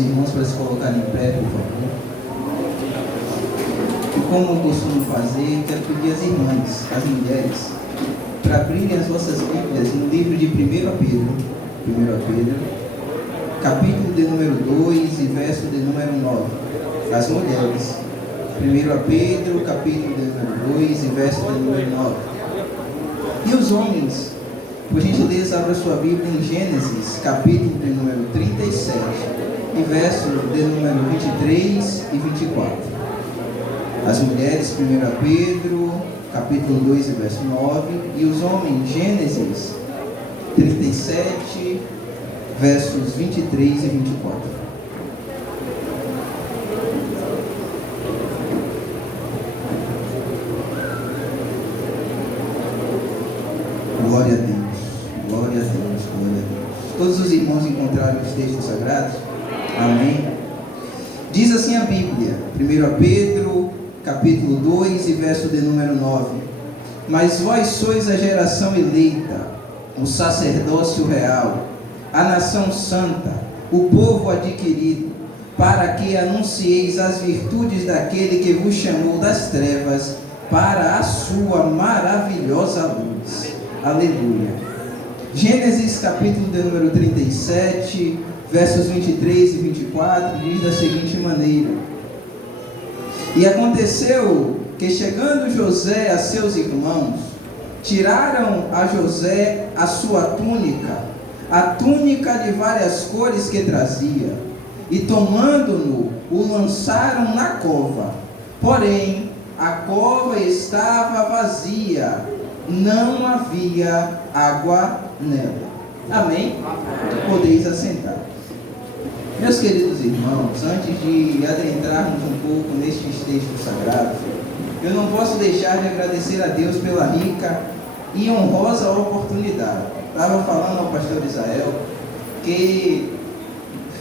irmãos para se colocarem em pé, por favor. E como eu costumo fazer, quero pedir às irmãs, às mulheres, para abrirem as vossas Bíblias no livro de 1 Pedro, capítulo de número 2 e verso de número 9. As mulheres, 1 Pedro, capítulo de número 2 e verso de número 9. E os homens, por gentileza, abra sua Bíblia em Gênesis, capítulo de número 37 e verso de número 23 e 24. As mulheres, 1 Pedro, capítulo 2 e verso 9, e os homens, Gênesis 37, versos 23 e 24. Glória a Deus, glória a Deus, glória a Deus. Todos os irmãos encontraram os textos sagrados? Amém? Diz assim a Bíblia, 1 Pedro, capítulo 2 e verso de número 9. Mas vós sois a geração eleita, o sacerdócio real, a nação santa, o povo adquirido, para que anuncieis as virtudes daquele que vos chamou das trevas para a sua maravilhosa luz. Aleluia. Gênesis capítulo de número 37, versos 23 e 24, diz da seguinte maneira: E aconteceu que, chegando José a seus irmãos, tiraram a José a sua túnica, a túnica de várias cores que trazia, e tomando-no, o lançaram na cova. Porém, a cova estava vazia, não havia água nela. Amém? Podeis assentar. Meus queridos irmãos, antes de adentrarmos um pouco nestes textos sagrados, eu não posso deixar de agradecer a Deus pela rica e honrosa oportunidade. Estava falando ao pastor Israel que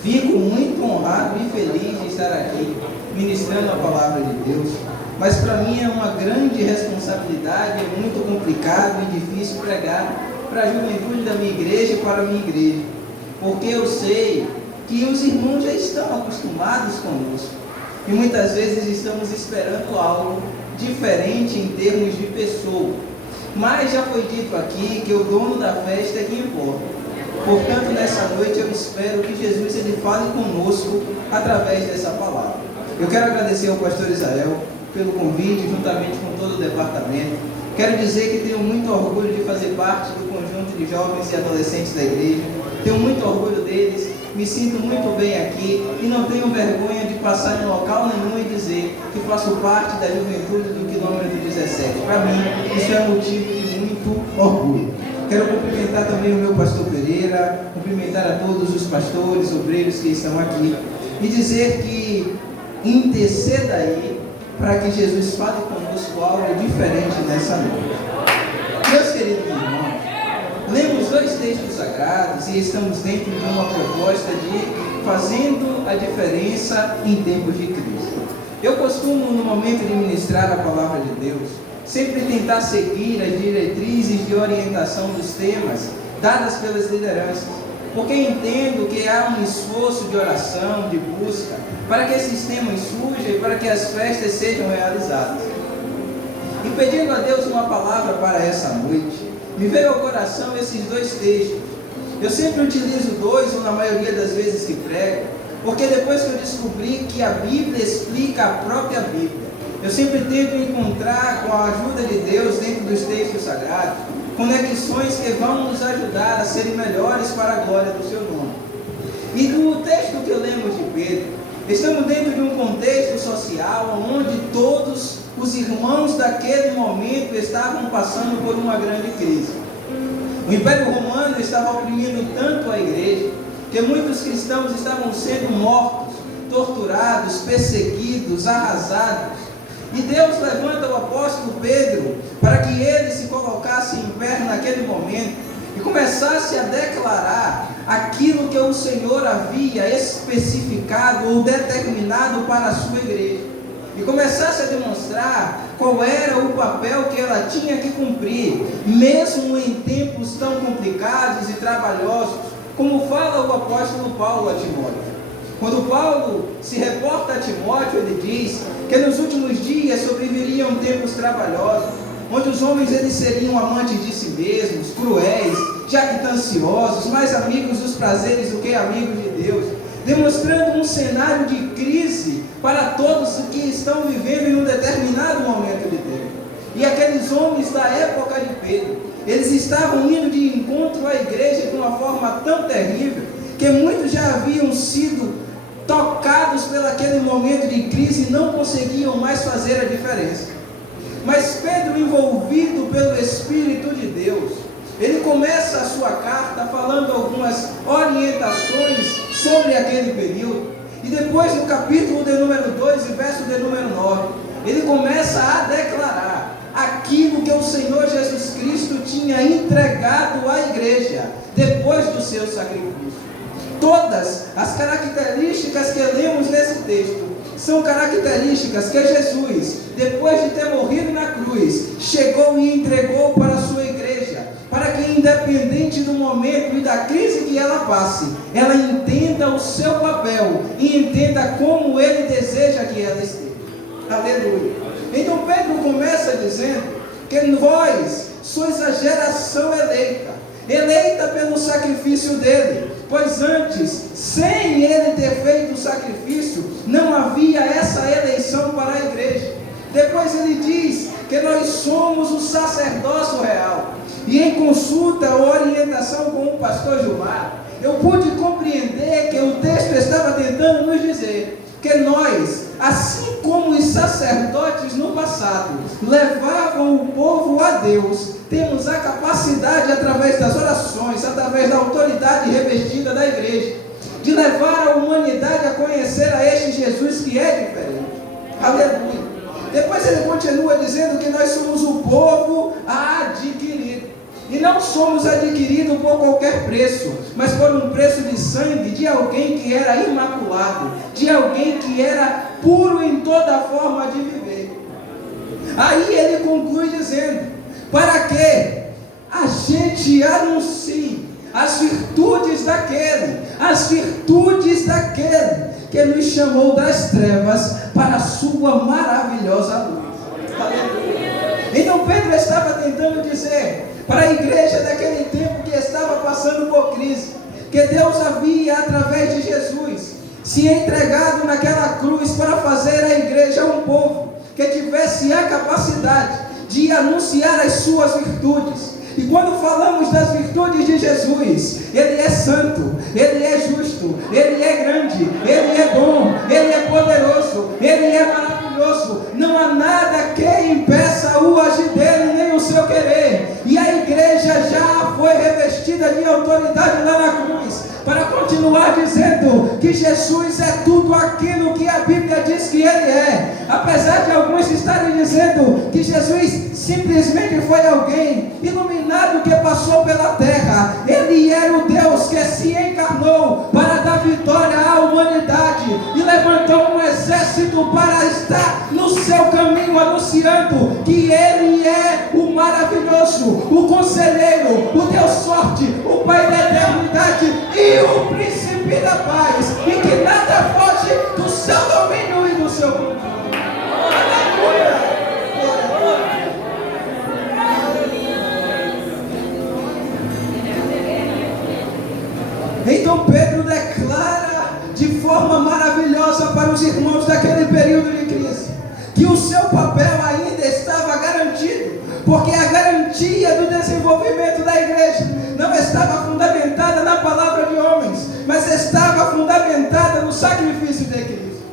fico muito honrado e feliz de estar aqui ministrando a palavra de Deus, mas para mim é uma grande responsabilidade, é muito complicado e difícil pregar para a juventude da minha igreja e para a minha igreja, porque eu sei que os irmãos já estão acostumados conosco e muitas vezes estamos esperando algo diferente em termos de pessoa. Mas já foi dito aqui que o dono da festa é que importa. Portanto, nessa noite eu espero que Jesus ele fale conosco através dessa palavra. Eu quero agradecer ao pastor Israel pelo convite, juntamente com todo o departamento. Quero dizer que tenho muito orgulho de fazer parte do conjunto de jovens e adolescentes da igreja. Tenho muito orgulho deles, me sinto muito bem aqui e não tenho vergonha de passar em local nenhum e dizer que faço parte da juventude do quilômetro 17. Para mim, isso é motivo de muito orgulho. Quero cumprimentar também o meu pastor Pereira, cumprimentar a todos os pastores, obreiros que estão aqui e dizer que interceda aí para que Jesus fale conosco algo diferente nessa noite. Meus queridos irmãos, lemos dois textos sagrados e estamos dentro de uma proposta de fazendo a diferença em tempos de crise. Eu costumo, no momento de ministrar a palavra de Deus, sempre tentar seguir as diretrizes de orientação dos temas dadas pelas lideranças, porque entendo que há um esforço de oração, de busca, para que esses temas surjam e para que as festas sejam realizadas. E pedindo a Deus uma palavra para essa noite, me veio ao coração esses dois textos. Eu sempre utilizo dois, ou na maioria das vezes que prego, porque depois que eu descobri que a Bíblia explica a própria Bíblia, eu sempre tento encontrar, com a ajuda de Deus, dentro dos textos sagrados, conexões que vão nos ajudar a serem melhores para a glória do seu nome. E no texto que lemos de Pedro, estamos dentro de um contexto social onde todos os irmãos daquele momento estavam passando por uma grande crise. O Império Romano estava oprimindo tanto a igreja que muitos cristãos estavam sendo mortos, torturados, perseguidos, arrasados. E Deus levanta o apóstolo Pedro para que ele se colocasse em pé naquele momento e começasse a declarar aquilo que o Senhor havia especificado ou determinado para a sua igreja. E começasse a demonstrar qual era o papel que ela tinha que cumprir, mesmo em tempos tão complicados e trabalhosos, como fala o apóstolo Paulo a Timóteo. Quando Paulo se reporta a Timóteo, ele diz que nos últimos dias sobreviriam tempos trabalhosos, onde os homens eles seriam amantes de si mesmos, cruéis, jactanciosos, mais amigos dos prazeres do que amigos de Deus, demonstrando um cenário de crise para todos que estão vivendo em um determinado momento de tempo. E aqueles homens da época de Pedro, eles estavam indo de encontro à igreja de uma forma tão terrível, que muitos já haviam sido tocados pelaquele momento de crise e não conseguiam mais fazer a diferença. Mas Pedro, envolvido pelo Espírito de Deus, ele começa a sua carta falando algumas orientações sobre aquele período. E depois, no capítulo de número 2 e verso de número 9, ele começa a declarar aquilo que o Senhor Jesus Cristo tinha entregado à igreja depois do seu sacrifício. Todas as características que lemos nesse texto são características que Jesus, depois de ter morrido na cruz, chegou e entregou para a sua igreja, para que independente do momento e da crise que ela passe, ela entenda o seu papel e entenda como Ele deseja que ela esteja. Aleluia. Então Pedro começa dizendo que vós sois a geração eleita, eleita pelo sacrifício dele, pois antes, sem ele ter feito o sacrifício, não havia essa eleição para a igreja. Depois ele diz que nós somos o sacerdócio real. E em consulta ou orientação com o pastor Gilmar, eu pude compreender que o texto estava tentando nos dizer que nós, assim como os sacerdotes no passado levavam o povo a Deus, temos a capacidade, através das orações, através da autoridade revestida da igreja, de levar a humanidade a conhecer a este Jesus que é diferente. Aleluia. Depois ele continua dizendo que nós somos o povo adquirido. E não somos adquiridos por qualquer preço, mas por um preço de sangue de alguém que era imaculado, de alguém que era puro em toda forma de viver. Aí ele conclui dizendo, para que a gente anuncie as virtudes daquele que nos chamou das trevas para a sua maravilhosa luz. Aleluia. Então Pedro estava tentando dizer para a igreja daquele tempo que estava passando por crise, que Deus havia, através de Jesus, se entregado naquela cruz para fazer a igreja um povo que tivesse a capacidade de anunciar as suas virtudes. E quando falamos das virtudes de Jesus, Ele é santo, Ele é justo, Ele é grande, Ele é bom, Ele é poderoso, Ele é maravilhoso. Não há nada que impeça o agir dele, nem o seu querer. E a igreja já foi revestida de autoridade lá na cruz, para continuar dizendo que Jesus é tudo aquilo que a Bíblia diz que Ele é. Apesar de alguns estarem dizendo que Jesus simplesmente foi alguém iluminado que passou pela terra, Ele era o Deus que se encarnou para dar vitória à humanidade e levantou um exército para estar no seu caminho anunciando que Ele é o maravilhoso, o conselheiro, o Deus forte, o Pai da eternidade e o príncipe da paz, e que nada foge do seu domínio e do seu controle. Aleluia! Então Pedro declara de forma maravilhosa para os irmãos daquele período de crise que o seu papel ainda estava garantido, porque a garantia do desenvolvimento da igreja não estava fundamentada na palavra de homens, mas estava fundamentada no sacrifício de Cristo.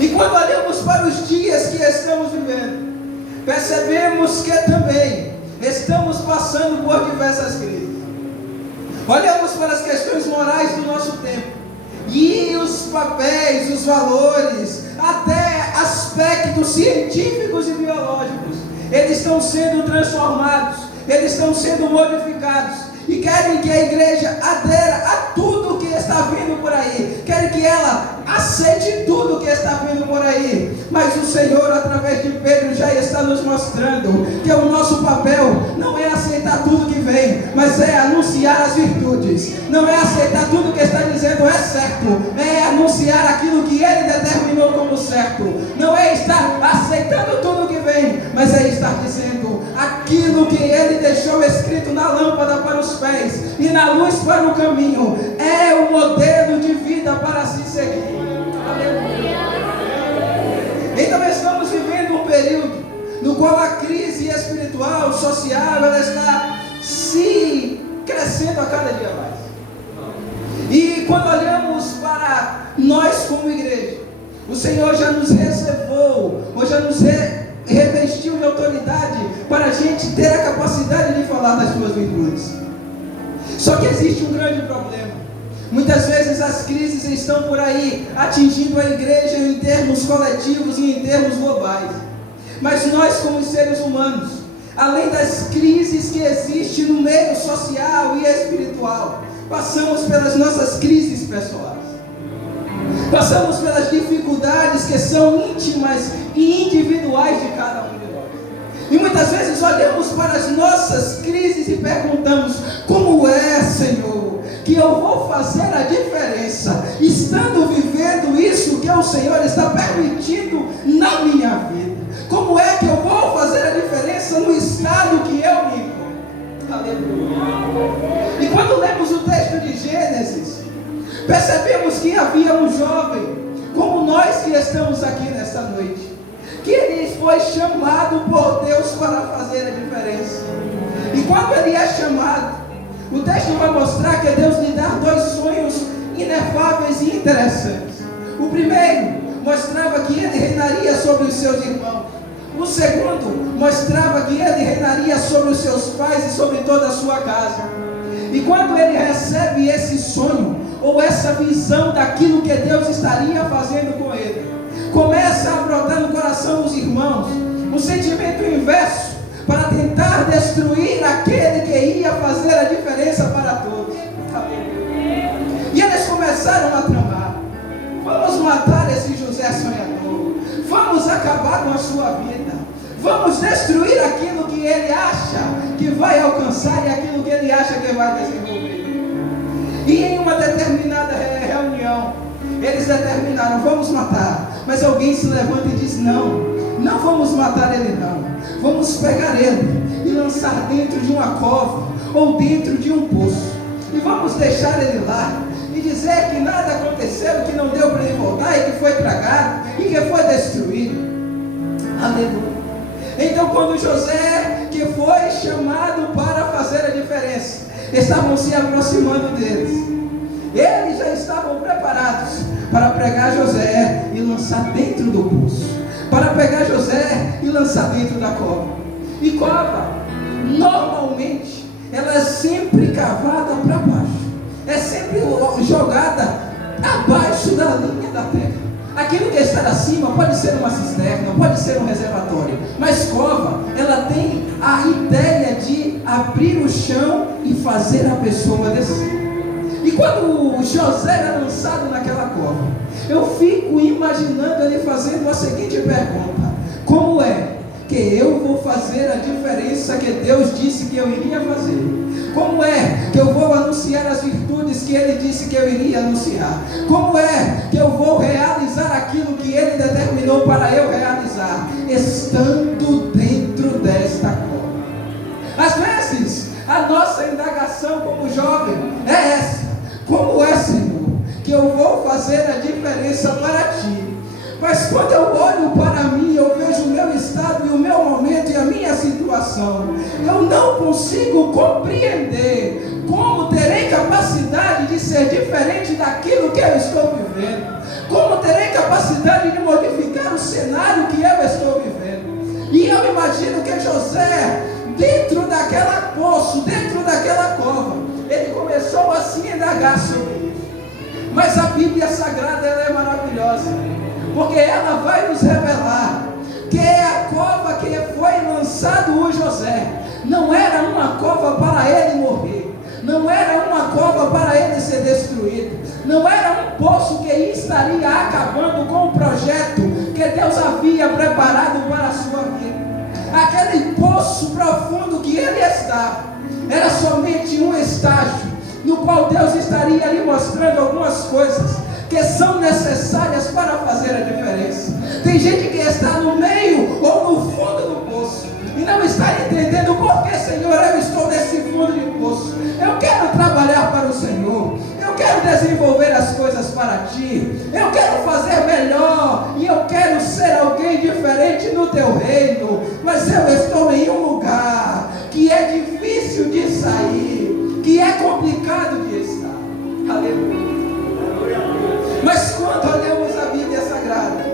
E quando olhamos para os dias que estamos vivendo, percebemos que também estamos passando por diversas crises. Olhamos para as questões morais do nosso tempo, e os papéis, os valores, até aspectos científicos e biológicos, eles estão sendo transformados, eles estão sendo modificados, e querem que a igreja adera a tudo que está vindo por aí, querem que ela aceite tudo que está vindo por aí, mas o Senhor, através de Pedro, já está nos mostrando que o nosso papel não é aceitar tudo que vem, mas é anunciar as virtudes. Não é aceitar tudo que está dizendo é certo, é anunciar aquilo que Ele determinou como certo. Não é estar aceitando tudo que vem, mas é estar dizendo aquilo que Ele deixou escrito na lâmpada para os pés e na luz para o caminho. É o modelo de vida para se seguir. Aleluia. Então estamos vivendo um período no qual a crise espiritual, social, ela está se crescendo a cada dia mais. E quando olhamos para nós como igreja, o Senhor já nos reservou, ou já nos revestiu de autoridade para a gente ter a capacidade de falar das suas virtudes. Só que existe um grande problema. Muitas vezes as crises estão por aí atingindo a igreja em termos coletivos e em termos globais. Mas nós, como seres humanos, além das crises que existem no meio social e espiritual, passamos pelas nossas crises pessoais. Passamos pelas dificuldades que são íntimas e individuais de cada um de nós. E muitas vezes olhamos para as nossas crises e perguntamos: como é, Senhor, que eu vou fazer a diferença, estando vivendo isso que o Senhor está permitindo na minha vida? Como é que eu vou fazer a diferença no estado que eu me encontro? Aleluia. E quando lemos o texto de Gênesis, percebemos que havia um jovem, como nós que estamos aqui nesta noite, que ele foi chamado por Deus para fazer a diferença. E quando ele é chamado, o texto vai mostrar que Deus lhe dá dois sonhos inefáveis e interessantes. O primeiro mostrava que ele reinaria sobre os seus irmãos. O segundo mostrava que ele reinaria sobre os seus pais e sobre toda a sua casa. E quando ele recebe esse sonho, ou essa visão daquilo que Deus estaria fazendo com ele, começa a brotar no coração dos irmãos um sentimento inverso, para tentar destruir aquele que ia fazer a diferença para todos. E eles começaram a tramar: vamos matar esse José sonhador, vamos acabar com a sua vida, vamos destruir aquilo que ele acha que vai alcançar e aquilo que ele acha que vai desenvolver. E em uma determinada reunião, eles determinaram: vamos matar. Mas alguém se levanta e diz: não vamos matar ele não. Vamos pegar ele e lançar dentro de uma cova ou dentro de um poço. E vamos deixar ele lá e dizer que nada aconteceu, que não deu para ele voltar e que foi tragado e que foi destruído. Aleluia. Então quando José, que foi chamado para fazer a diferença, estavam se aproximando deles, eles já estavam preparados para pegar José e lançar dentro do poço, para pegar José e lançar dentro da cova. E cova, normalmente, ela é sempre cavada para baixo, é sempre jogada abaixo da linha da terra. Aquilo que está acima pode ser uma cisterna, pode ser um reservatório, mas cova, ela tem a ideia de abrir o chão e fazer a pessoa descer. E quando José era lançado naquela cova, eu fico imaginando ele fazendo a seguinte pergunta: como é que eu vou fazer a diferença que Deus disse que eu iria fazer? Como é que eu vou anunciar as virtudes que Ele disse que eu iria anunciar? Como é que eu vou realizar aquilo que Ele determinou para eu realizar, estando dentro desta cova? Às vezes, a nossa indagação como jovem é essa: como é, Senhor, que eu vou fazer a diferença para Ti? Mas quando eu olho para mim, eu vejo o meu estado e o meu momento e a minha situação, eu não consigo compreender como terei capacidade de ser diferente daquilo que eu estou vivendo, como terei capacidade de modificar o cenário que eu estou vivendo. E eu imagino que José, dentro daquela poço, dentro daquela cova, ele começou a se indagar sobre isso. Mas a Bíblia Sagrada, ela é maravilhosa, porque ela vai nos revelar que a cova que foi lançado o José não era uma cova para ele morrer, não era uma cova para ele ser destruído, não era um poço que estaria acabando com o projeto que que Deus havia preparado para a sua vida. Aquele poço profundo que ele estava era somente um estágio no qual Deus estaria lhe mostrando algumas coisas que são necessárias para fazer a diferença. Tem gente que está no meio ou no fundo do poço e não está entendendo por que, Senhor, eu estou nesse fundo de poço. Eu quero trabalhar para o Senhor, eu quero desenvolver as coisas para Ti, eu quero fazer melhor e eu quero ser alguém diferente no Teu reino, mas eu estou em um lugar que é difícil de sair, que é complicado de estar. Aleluia. Mas quando olhamos a Bíblia Sagrada,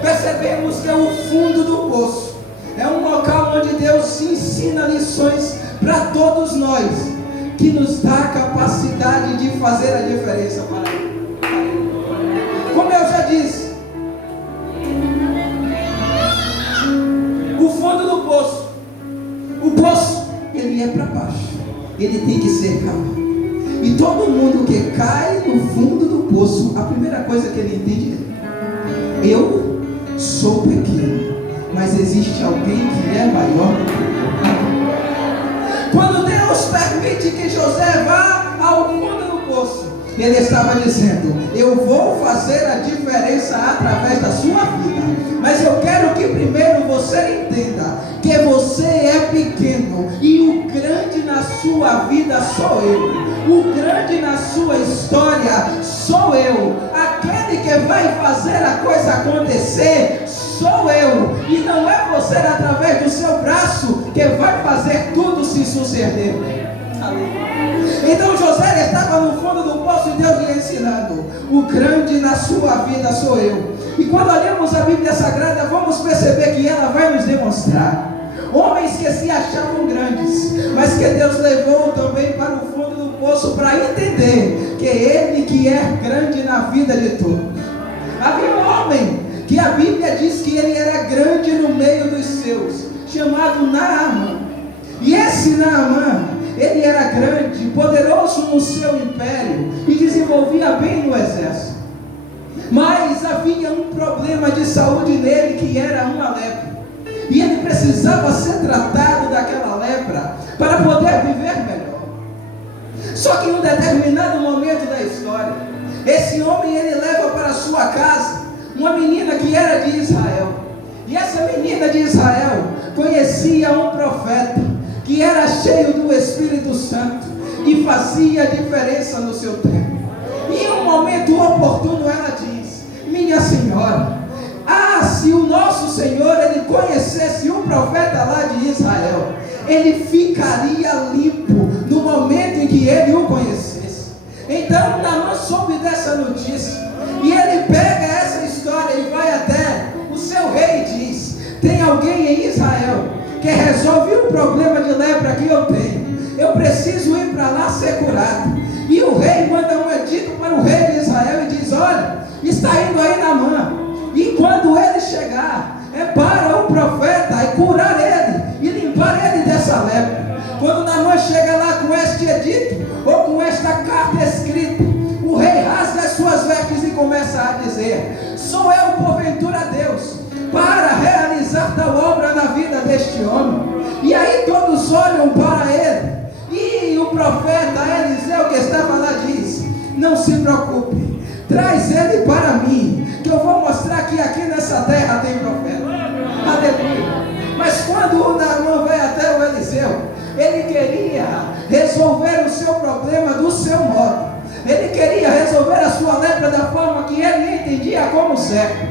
percebemos que é o fundo do poço, é um local onde Deus ensina lições para todos nós, que nos dá a capacidade de fazer a diferença para Ele. Como eu já disse, o fundo do poço, o poço, ele é para baixo, ele tem que ser cavado. E todo mundo que cai no fundo do poço, a primeira coisa que ele entende é: eu sou pequeno, mas existe alguém que é maior do que eu. Quando Deus permite que José vá ao fundo do poço, ele estava dizendo: eu vou fazer a diferença através da sua vida, mas eu quero que primeiro você entenda que você é pequeno e o grande na sua vida sou eu. O grande na sua história sou eu. Aquele que vai fazer a coisa acontecer sou eu. E não é você através do seu braço que vai fazer tudo se suceder. Então José estava no fundo do poço e Deus lhe ensinando: o grande na sua vida sou eu. E quando olhamos a Bíblia Sagrada, vamos perceber que ela vai nos demonstrar homens que se achavam grandes, mas que Deus levou também para o fundo do poço para entender que Ele que é grande na vida de todos. Havia um homem que a Bíblia diz que ele era grande no meio dos seus, chamado Naamã. E esse Naamã, ele era grande, poderoso no seu império e desenvolvia bem no exército. Mas havia um problema de saúde nele, que era uma lepra. E ele precisava ser tratado daquela lepra para poder viver melhor. Só que em um determinado momento da história, esse homem ele leva para sua casa uma menina que era de Israel. E essa menina de Israel conhecia um profeta que era cheio do Espírito Santo e fazia diferença no seu tempo. E em um momento oportuno ela diz: minha senhora, se o nosso Senhor ele conhecesse um profeta lá de Israel, ele ficaria limpo no momento em que ele o conhecesse. Então Naamã soube dessa notícia e ele pega essa história e vai até o seu rei e diz: tem alguém em Israel que resolve o problema de lepra que eu tenho, eu preciso ir para lá ser curado. E o rei manda um edito para o rei de Israel e diz: olha, está indo aí Naamã, e quando ele chegar, é para o profeta e curar ele e limpar ele dessa lepra. Quando Naamã chega lá com este edito ou com esta carta escrita, o rei rasga as suas vestes e começa a dizer: sou eu porventura Deus para realizar tal obra na vida deste homem? E aí todos olham para ele e o profeta Eliseu que estava lá diz: não se preocupe, traz ele para mim, que eu vou mostrar que aqui nessa terra tem profeta. Aleluia. Mas quando o Naamã vai até o Eliseu, ele queria resolver o seu problema do seu modo. Ele queria resolver a sua lepra da forma que ele entendia como certo.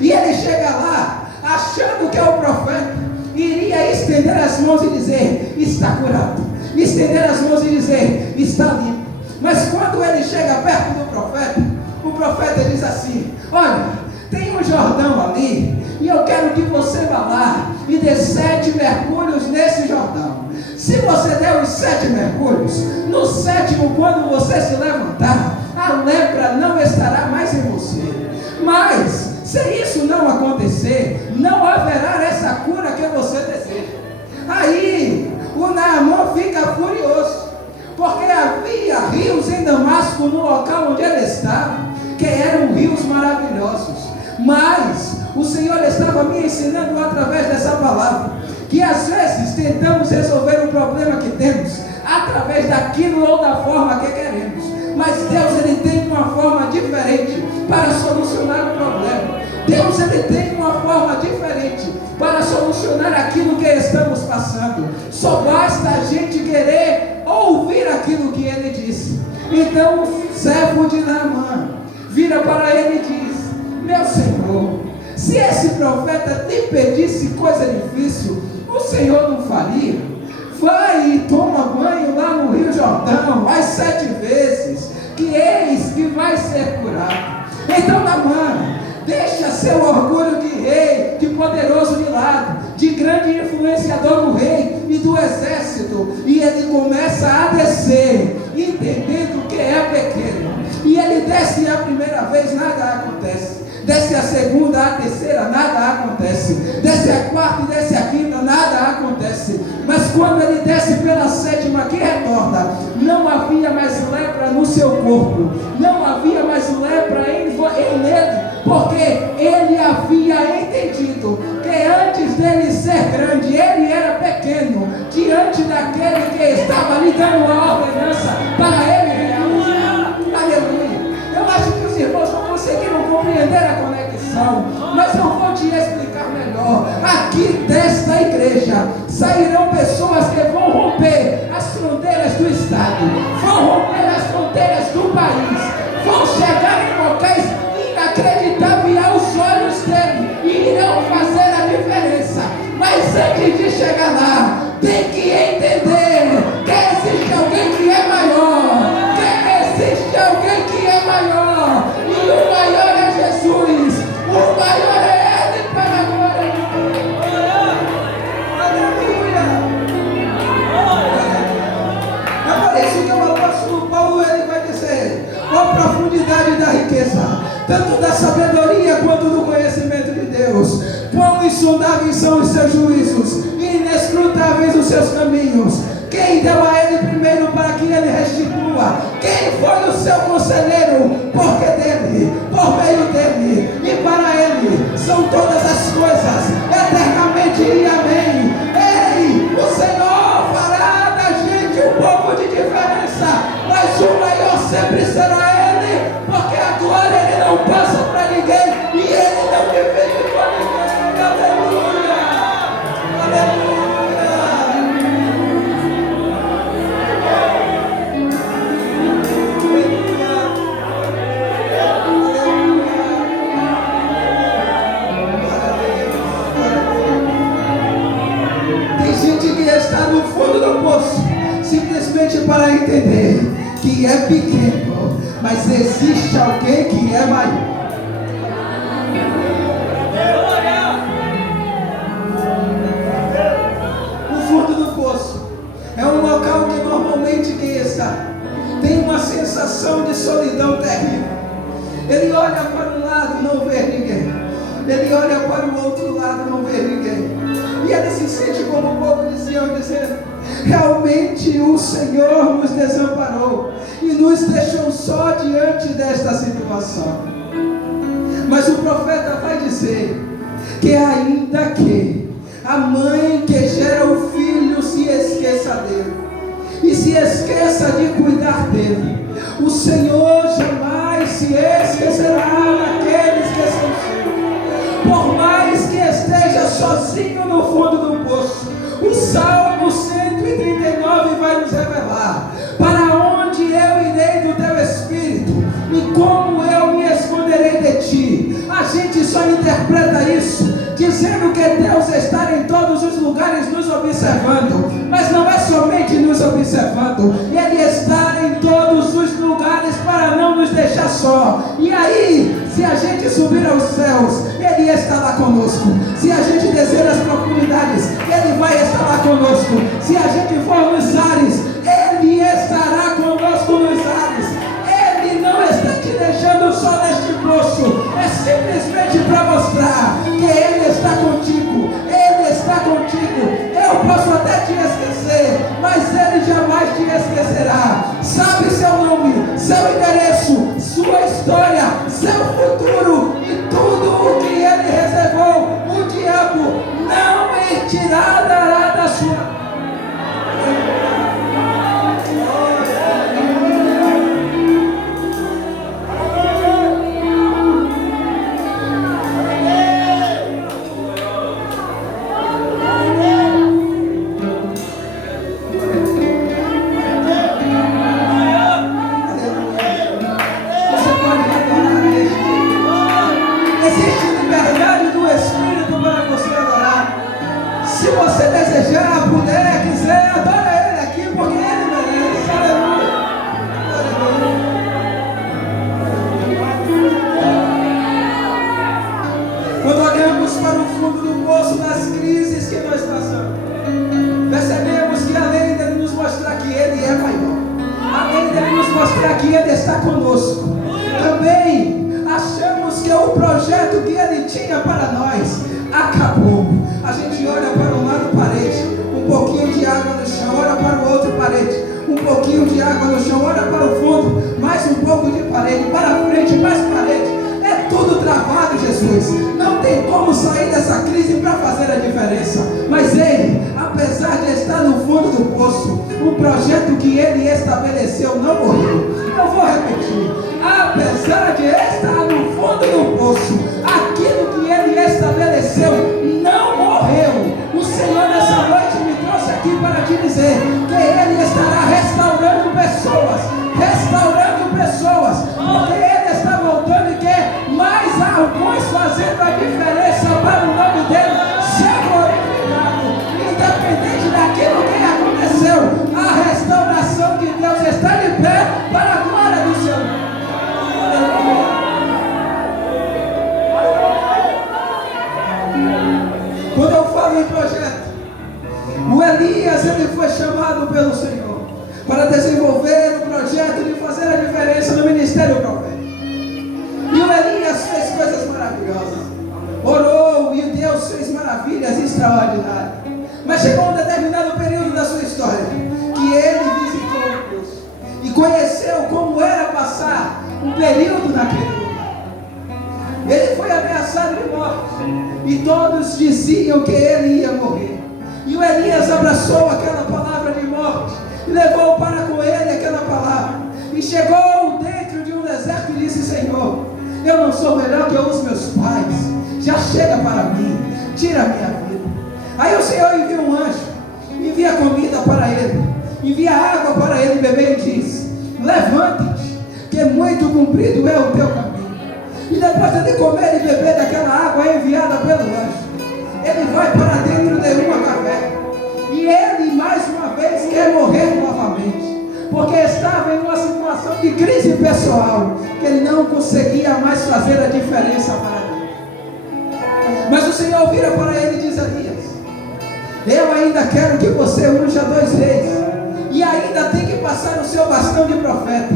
E ele chega lá, achando que é o profeta, iria estender as mãos e dizer: está curado. Estender as mãos e dizer: está limpo. Mas quando ele chega perto do profeta, o profeta diz assim: olha, tem um Jordão ali, e eu quero que você vá lá e dê 7 mergulhos nesse Jordão. Se você der os 7 mergulhos, no 7º, quando você se levantar, a lepra não estará mais em você. Mas, se isso não acontecer, não haverá essa cura que você deseja. Aí, o Naamã fica furioso, porque havia rios em Damasco, no local onde ele estava, que eram rios maravilhosos. Mas o Senhor estava me ensinando através dessa palavra, que às vezes tentamos resolver o problema que temos através daquilo ou da forma que queremos, mas Deus ele tem uma forma diferente para solucionar o problema. Deus ele tem uma forma diferente para solucionar aquilo que estamos passando. Só basta a gente querer ouvir aquilo que ele disse. Então o servo de Naamã vira para ele e diz: meu Senhor, se esse profeta te pedisse coisa difícil, o Senhor não faria? Vai e toma banho lá no Rio Jordão as 7 vezes, que eis que vai ser curado. Então Naamã deixa seu orgulho de rei, de poderoso de lado, de grande influenciador do rei e do exército, e ele começa a descer, entendendo que é pequeno. E ele desce a primeira vez, nada acontece. Desce a segunda, a terceira, nada acontece. Desce a quarta e desce a quinta, nada acontece. Mas quando ele desce pela 7ª que retorna, não havia mais lepra no seu corpo, não havia mais lepra em nele, porque ele havia entendido que antes dele ser grande, ele era pequeno diante daquele que estava lhe dando a ordenança para ele realizar. Aleluia! Eu acho que os irmãos não conseguiram compreender a conexão, mas eu vou te explicar melhor. Aqui desta igreja sairão pessoas que vão romper as fronteiras do estado, vão romper as fronteiras do país, vão chegar em locais inacreditáveis aos olhos dele e irão fazer a diferença. Mas antes de chegar lá, tem que entender que existe alguém que é maior, que existe alguém que é maior, e o maior é Jesus, o maior é ele para a glória de Deus. Aleluia! É por isso que o apóstolo Paulo ele vai dizer: qual a profundidade da riqueza, tanto da sabedoria quanto do conhecimento de Deus. Quão insondáveis são os seus juízos, e inescrutáveis os seus caminhos. Quem deu a ele primeiro para que ele restitua? Quem foi o seu conselheiro? Porque dele, por meio dele e para ele são todas as coisas, eternamente e amém. Ei, o Senhor fará da gente um pouco de diferença, mas o maior sempre será ele, porque a glória ele não passa para ninguém e ele não divide com ninguém. Aleluia! Aleluia! Tem gente que está no fundo do poço simplesmente para entender que é pequeno, mas existe alguém que é maior. É um local que normalmente quem está tem uma sensação de solidão terrível. Ele olha para um lado e não vê ninguém, ele olha para o outro lado e não vê ninguém, e ele se sente como o povo de Sião, dizendo: realmente o Senhor nos desamparou e nos deixou só diante desta situação. Mas o profeta vai dizer que ainda que a mãe que gera o filho se esqueça dele e se esqueça de cuidar dele, o Senhor jamais se esquecerá daqueles que são seus. Por mais que esteja sozinho no fundo do poço, o Salmo 139 vai nos revelar: para onde eu irei do teu espírito e como eu me esconderei de ti. A gente só interpreta isso dizendo que Deus está em todos os lugares nos observando, mas não é somente nos observando, Ele está em todos os lugares para não nos deixar só. E aí, se a gente subir aos céus, Ele está lá conosco. Se a gente descer as profundidades, Ele vai estar lá conosco. Se a gente for nos ares, Ele estará conosco nos ares. Ele não está te deixando só neste poço, é simplesmente para mostrar que Ele está contigo. Ele está contigo. Eu posso até te esquecer, mas Ele jamais te esquecerá. Sabe seu nome, seu endereço, sua história, seu futuro e tudo o projeto que Ele tinha para nós acabou. A gente olha para um lado parede, um pouquinho de água no chão, olha para o outro parede, um pouquinho de água no chão, olha para o fundo, mais um pouco de parede, para frente, mais parede. É tudo travado, Jesus. Não tem como sair dessa crise para fazer a diferença. Mas Ele, apesar de estar no fundo do poço, o projeto que Ele estabeleceu não morreu. Eu vou repetir. Apesar de estar no fundo do poço, aquilo que Ele estabeleceu não morreu. O Senhor nessa noite me trouxe aqui para te dizer que Ele estará restaurando pessoas, porque Ele está voltando e quer mais alguns fazendo a diferença para o nome dele ser glorificado. Independente daquilo que aconteceu, a restauração de Deus está de pé para a glória do seu nome. Quando eu falo em projeto, o Elias, ele foi chamado pelo Senhor para desenvolver o projeto de fazer a diferença no ministério profético. E o Elias fez coisas maravilhosas, orou e Deus fez maravilhas extraordinárias. Mas chegou um determinado período da sua história que ele visitou Deus e conheceu como era passar um período naquele lugar. Ele foi ameaçado de morte e todos diziam que ele ia morrer. E o Elias abraçou aquela palavra de morte e levou para com ele aquela palavra. E chegou dentro de um deserto e disse: Senhor, eu não sou melhor que os meus pais, já chega para mim, tira a minha vida. Aí o Senhor envia um anjo, envia comida para ele, envia água para ele beber e diz: levante-te, que muito comprido é o teu caminho. E depois de comer e beber daquela água enviada pelo anjo, ele vai para dentro de uma caverna. E ele mais uma vez quer morrer novamente, porque estava em uma situação de crise pessoal, que ele não conseguia mais fazer a diferença para Deus. Mas o Senhor vira para ele e diz: Elias, eu ainda quero que você unja 2 reis, e ainda tem que passar o seu bastão de profeta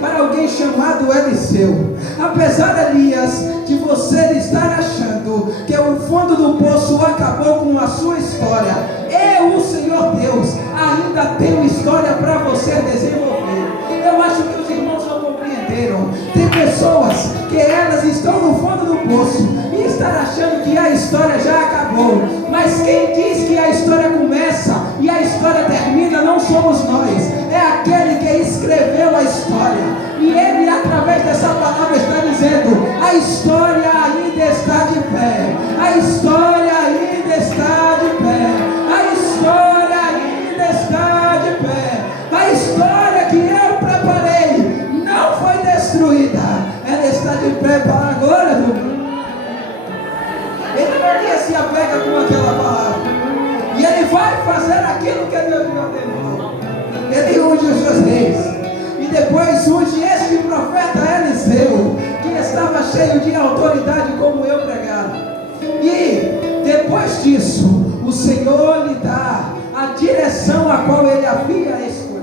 para alguém chamado Eliseu. Apesar, Elias, de você estar achando que o fundo do poço acabou com a sua história, eu, o Senhor Deus, ainda tenho história para você desenvolver. Eu acho que os irmãos não compreenderam. Tem pessoas que elas estão no fundo do poço e estão achando que a história já acabou. Mas quem diz que a história começa e a história termina não somos nós. É aquele que escreveu a história. E ele, através dessa palavra, está dizendo: a história ainda está de pé. A história ainda está de pé. A história ainda está de pé. A história que eu preparei não foi destruída. Ela está de pé para a glória do mundo. Ele não se apega com aquela palavra. E ele vai fazer aquilo que Deus lhe ordenou. Ele unge os 2 reis. E depois unge este profeta Eliseu, que estava cheio de autoridade como eu pregava. E depois disso, o Senhor lhe dá a direção a qual ele havia escolhido.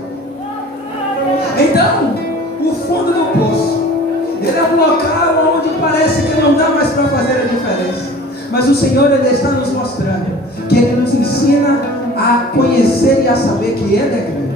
Então, o fundo do poço, ele é um local onde parece que não dá mais para fazer a diferença. Mas o Senhor, ele está nos mostrando que ele nos ensina a conhecer e a saber que ele é grande.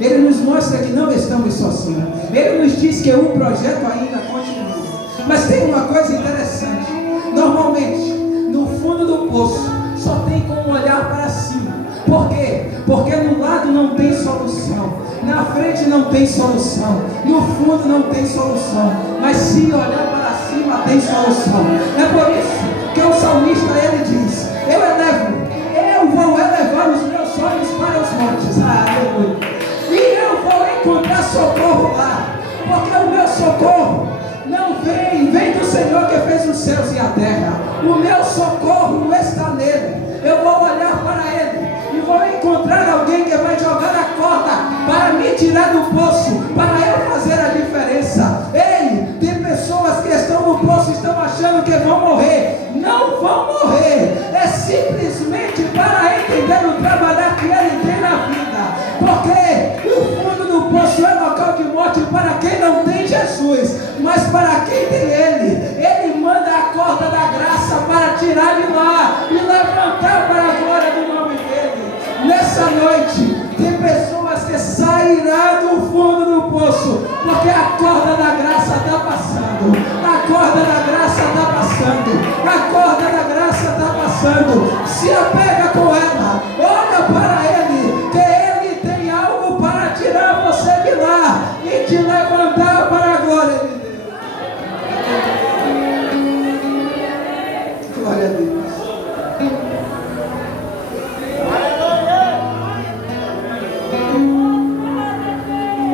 Ele nos mostra que não estamos sozinhos. Ele nos diz que o projeto ainda continua. Mas tem uma coisa interessante. Normalmente, no fundo do poço, só tem como olhar para cima. Por quê? Porque no lado não tem solução, na frente não tem solução, no fundo não tem solução. Mas se olhar para cima tem solução. É por isso que o salmista, ele diz: eu vou elevar os meus olhos para os montes. Aleluia. E eu vou encontrar socorro lá, porque o meu socorro não vem do Senhor que fez os céus e a terra. O meu socorro está nele. Eu vou olhar para ele e vou encontrar alguém que vai jogar a corda para me tirar do poço, para eu fazer a diferença. Ei, tem pessoas que estão no poço e estão achando que vão morrer. Não vão morrer. É simplesmente para entender o trabalhar que ele tem na vida. Porque o fundo do poço é local de morte para quem não tem Jesus, mas para quem tem ele. Ele manda a corda da tirar de lá e levantar para a glória do nome dele. Nessa noite, tem pessoas que sairão do fundo do poço, porque a corda da graça está passando, a corda da graça está passando, a corda da graça está passando. Se apega com ela, olha para ele, que ele tem algo para tirar você de lá e te levantar para a glória de Deus. Glória a Deus.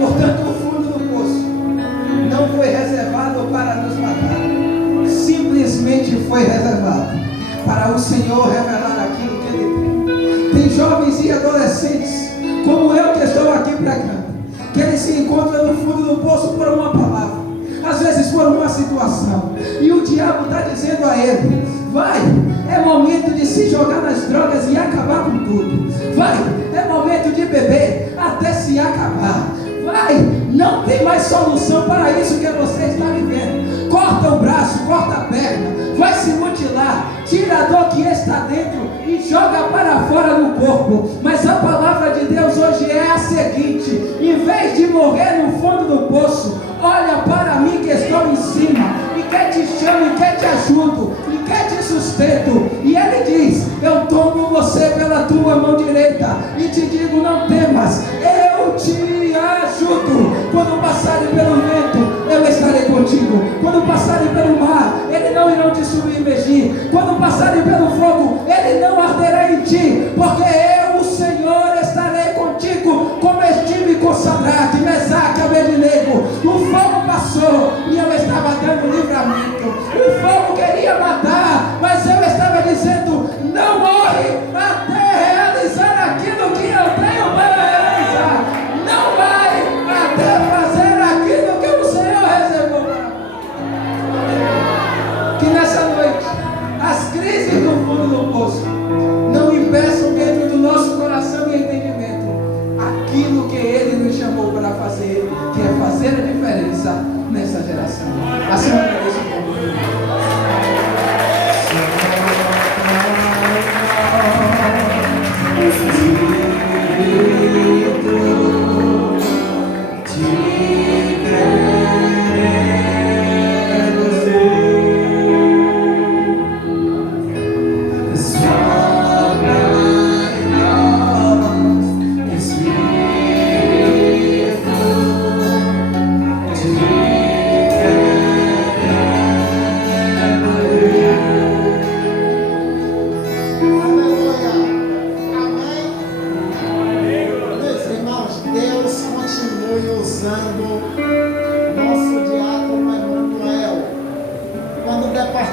Portanto, o fundo do poço não foi reservado para nos matar, simplesmente foi reservado para o Senhor revelar aquilo que Ele tem. Tem jovens e adolescentes, como eu que estou aqui pregando, que eles se encontram no fundo do poço por uma palavra, às vezes por uma situação, e o diabo está dizendo a ele: vai, é momento de se jogar nas drogas e acabar com tudo. Vai, é momento de beber até se acabar. Vai, não tem mais solução para isso que você está vivendo. Corta o braço, corta a perna, vai se mutilar, tira a dor que está dentro e joga para fora do corpo. Mas a palavra de Deus hoje é a seguinte: em vez de morrer no fundo do poço, olha para mim que estou em cima, e quer te chamo, e quer te ajudo, e quer te sustento. E ele diz: eu tomo você pela tua mão direita e te digo: não temas, eu te ajudo. Quando passarem pelo vento, eu estarei contigo. Quando passarem pelo mar, eles não irão te submergir. Quando passarem pelo fogo, ele não arderá em ti, porque eu, o Senhor, estarei contigo, como estive com Sadraque, Mesaque e Abednego. O fogo passou e eu estava dando livramento. O fogo queria matar, mas eu estava dizendo: não morre até realizar aquilo que eu tenho para realizar. Não vai até fazer aquilo que o Senhor reservou para mim. Que nessa noite as crises do fundo do poço não impeçam dentro do nosso coração e entendimento aquilo que Ele nos chamou para fazer, que é fazer a diferença nessa geração. Assim eu agradeço por